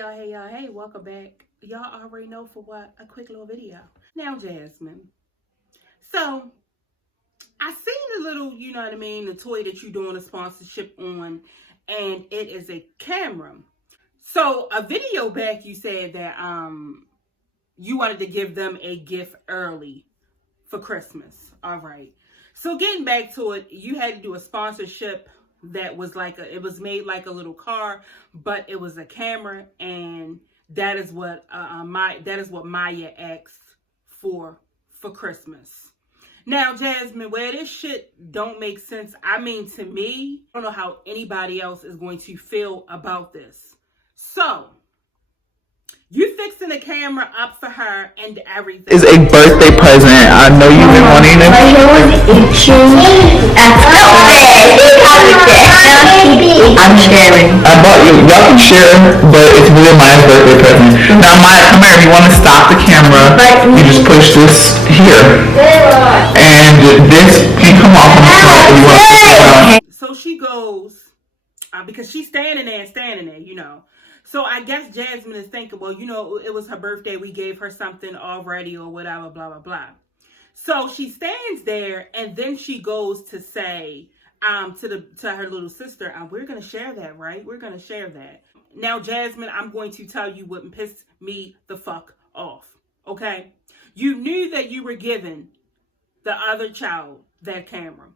Hey y'all, hey, welcome back. Y'all already know for what? A quick little video. Now, Jasmine. So, I seen the little, you know what I mean, the toy that you're doing a sponsorship on, and it is a camera. So, a video back, you said that you wanted to give them a gift early for Christmas. All right. So, getting back to it, you had to do a sponsorship that was it was made like a little car, but it was a camera, and that is what Maya asked for Christmas. Now, Jasmine, where this shit don't make sense, I mean, to me, I don't know how anybody else is going to feel about this. So, you fixing the camera up for her and everything. Is a birthday present. I know you've been wanting it. My hair was itching. I'm sharing. I bought you. Y'all can share, but it's really Maya's birthday present. Now, Maya, come here. You want to stop the camera? You just push this here, and this can come off on the front. You want to push it down. So she goes, because she's standing there, you know. So I guess Jasmine is thinking, well, you know, it was her birthday. We gave her something already or whatever, blah, blah, blah. So she stands there, and then she goes to say to her little sister, we're going to share that, right? We're going to share that. Now, Jasmine, I'm going to tell you what pissed me the fuck off, okay? You knew that you were giving the other child that camera.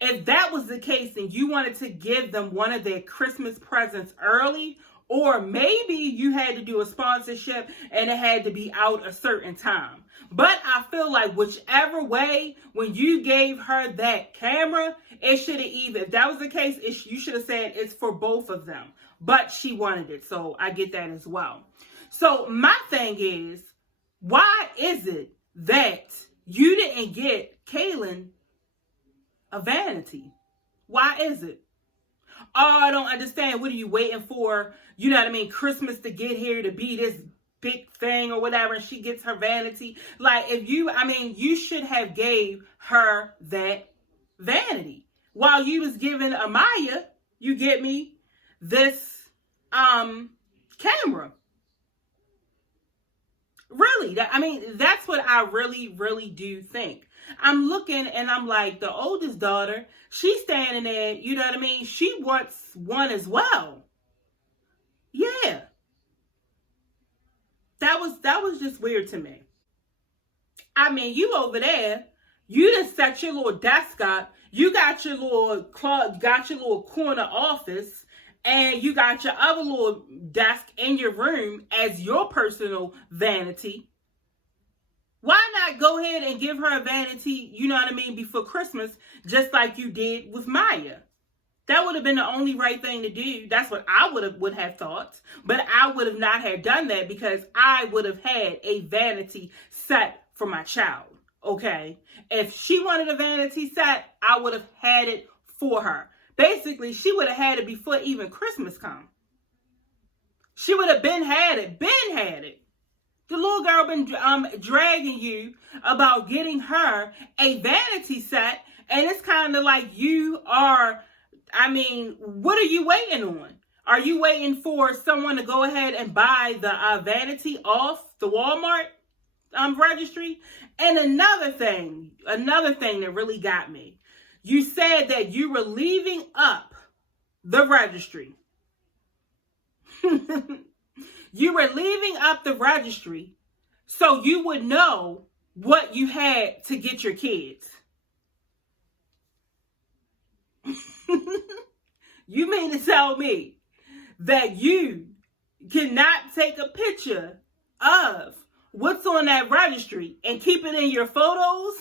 If that was the case and you wanted to give them one of their Christmas presents early, or maybe you had to do a sponsorship and it had to be out a certain time. But I feel like whichever way, when you gave her that camera, it should have if that was the case, you should have said it's for both of them. But she wanted it, so I get that as well. So my thing is, why is it that you didn't get Kaylin a Vanity? Why is it? Oh, I don't understand. What are you waiting for? You know what I mean? Christmas to get here to be this big thing or whatever, and she gets her Vanity. Like, you should have gave her that Vanity. While you was giving Amaya, you get me, this camera. Really, that's what I really, really do think. I'm looking and I'm like, the oldest daughter, she's standing there, you know what I mean? She wants one as well. Yeah. That was just weird to me. I mean, you over there, you just set your little desk up. You got your little corner office, and you got your other little desk in your room as your personal vanity. Why not go ahead and give her a Vanity, you know what I mean, before Christmas, just like you did with Maya? That would have been the only right thing to do. That's what I would have thought. But I would have not have done that because I would have had a vanity set for my child, okay? If she wanted a vanity set, I would have had it for her. Basically, she would have had it before even Christmas come. She would have been had it. The little girl been dragging you about getting her a vanity set, and it's kind of like you are, what are you waiting on? Are you waiting for someone to go ahead and buy the vanity off the Walmart registry? And another thing that really got me, you said that you were leaving up the registry. You were leaving up the registry so you would know what you had to get your kids. You mean to tell me that you cannot take a picture of what's on that registry and keep it in your photos?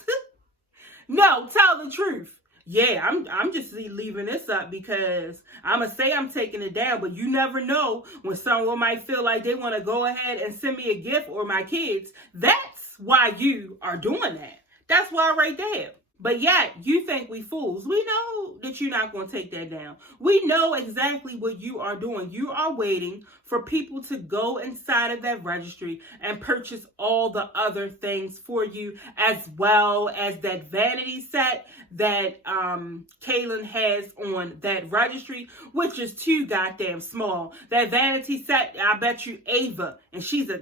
No, tell the truth. Yeah, I'm just leaving this up because I'm going to say I'm taking it down, but you never know when someone might feel like they want to go ahead and send me a gift or my kids. That's why you are doing that. That's why right there. But yet, you think we fools. We know that you're not going to take that down. We know exactly what you are doing. You are waiting for people to go inside of that registry and purchase all the other things for you, as well as that vanity set that Kaylin has on that registry, which is too goddamn small. That vanity set, I bet you Ava, and she's a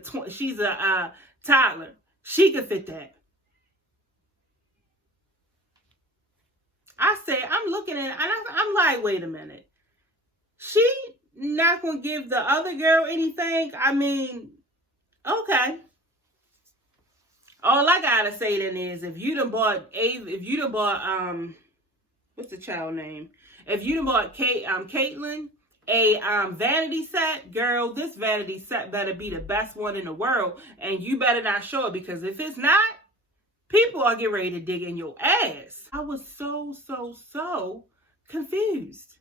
toddler, she could fit that. I say, I'm looking at it, and I'm like, wait a minute. She not going to give the other girl anything? I mean, okay. All I got to say then is, if you done bought, what's the child name? If you done bought Caitlin a vanity set, girl, this vanity set better be the best one in the world, and you better not show it, because if it's not, people are getting ready to dig in your ass. I was so confused.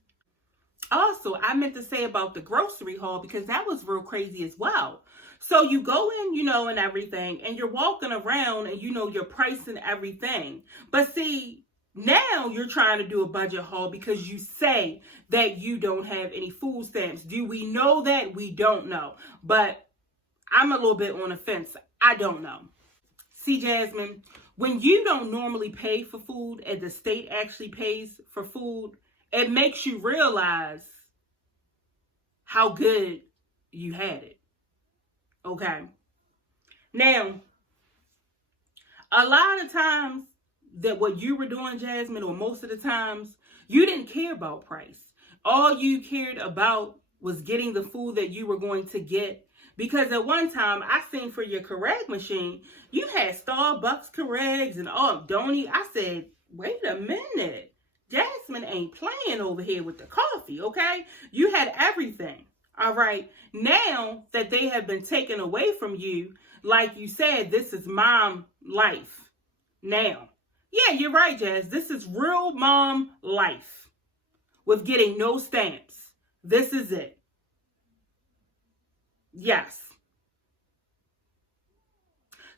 Also, I meant to say about the grocery haul, because that was real crazy as well. So you go in, and everything, and you're walking around and, you're pricing everything. But see, now you're trying to do a budget haul because you say that you don't have any food stamps. Do we know that? We don't know. But I'm a little bit on the fence. I don't know. See, Jasmine, when you don't normally pay for food and the state actually pays for food, it makes you realize how good you had it. Okay. Now, a lot of times that what you were doing, Jasmine, or most of the times, you didn't care about price. All you cared about was getting the food that you were going to get. Because at one time, I seen for your Keurig machine, you had Starbucks Keurigs and all Donny. I said, wait a minute. Jasmine ain't playing over here with the coffee, okay? You had everything, all right? Now that they have been taken away from you, like you said, this is mom life. Now, yeah, you're right, Jazz. This is real mom life with getting no stamps. This is it. Yes.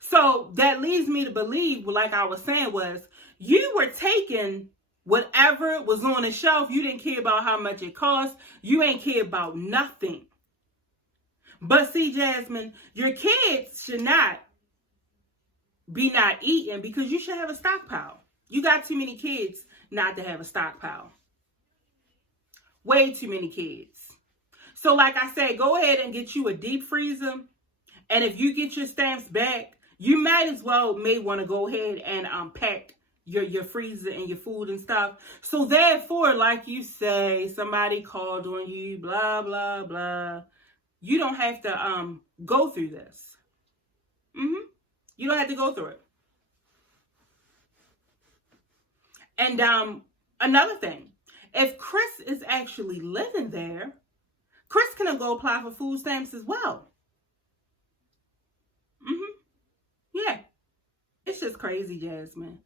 So that leads me to believe, like I was saying, was you were taking whatever was on the shelf. You didn't care about how much it cost. You ain't care about nothing. But see, Jasmine, your kids should not be not eating, because you should have a stockpile. You got too many kids not to have a stockpile. Way too many kids. So like I said, go ahead and get you a deep freezer. And if you get your stamps back, you might as well may want to go ahead and pack your freezer and your food and stuff. So therefore, like you say, somebody called on you, blah, blah, blah. You don't have to go through this. You don't have to go through it. And another thing, if Chris is actually living there, Chris can go apply for food stamps as well. Yeah. It's just crazy, Jasmine.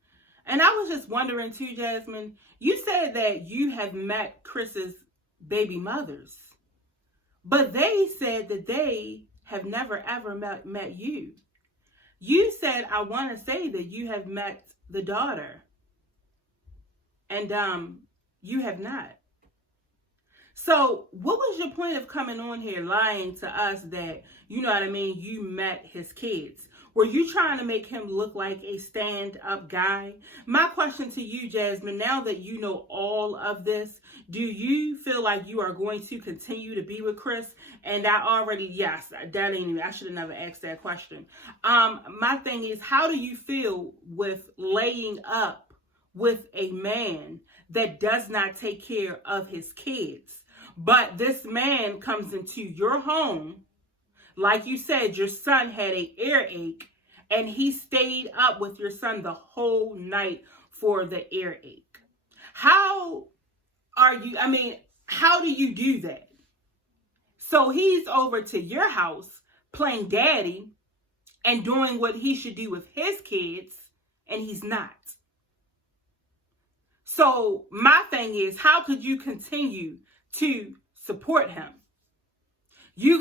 And I was just wondering too, Jasmine, you said that you have met Chris's baby mothers, but they said that they have never ever met you. You said, I want to say that you have met the daughter, and you have not. So what was your point of coming on here lying to us that, you know what I mean, you met his kids? Were you trying to make him look like a stand-up guy? My question to you, Jasmine, now that you know all of this, do you feel like you are going to continue to be with Chris? And yes, I should have never asked that question. My thing is, how do you feel with laying up with a man that does not take care of his kids? But this man comes into your home, like you said, your son had an earache, and he stayed up with your son the whole night for the earache. How do you do that? So he's over to your house playing daddy and doing what he should do with his kids, and he's not. So my thing is, how could you continue to support him? You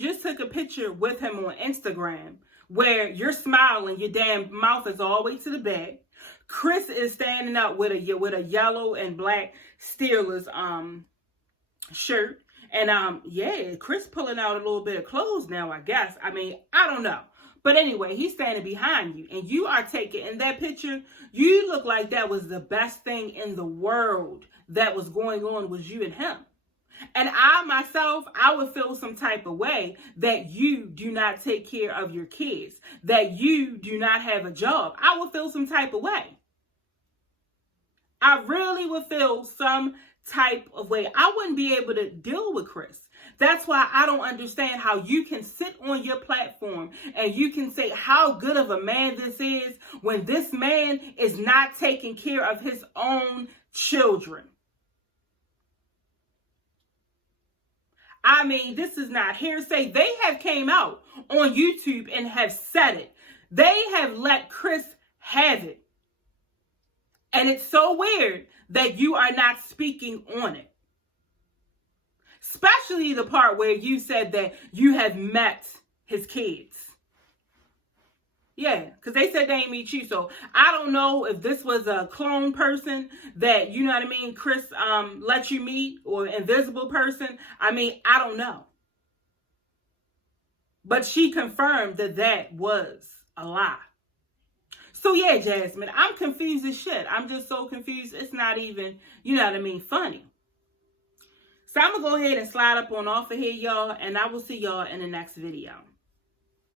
just took a picture with him on Instagram where you're smiling, your damn mouth is all the way to the back. Chris is standing up with a yellow and black Steelers shirt. And yeah, Chris pulling out a little bit of clothes now, I guess. I mean, I don't know. But anyway, he's standing behind you. And you are taking, in that picture, you look like that was the best thing in the world that was going on with you and him. And I, myself, I would feel some type of way that you do not take care of your kids, that you do not have a job. I would feel some type of way. I really would feel some type of way. I wouldn't be able to deal with Chris. That's why I don't understand how you can sit on your platform and you can say how good of a man this is when this man is not taking care of his own children. I mean, this is not hearsay. They have came out on YouTube and have said it. They have let Chris have it. And it's so weird that you are not speaking on it. Especially the part where you said that you have met his kids. Yeah, because they said they ain't meet you. So I don't know if this was a clone person that, you know what I mean, Chris let you meet, or invisible person. I mean, I don't know. But she confirmed that that was a lie. So yeah, Jasmine, I'm confused as shit. I'm just so confused. It's not even, you know what I mean, funny. So I'm going to go ahead and slide up on off of here, y'all. And I will see y'all in the next video.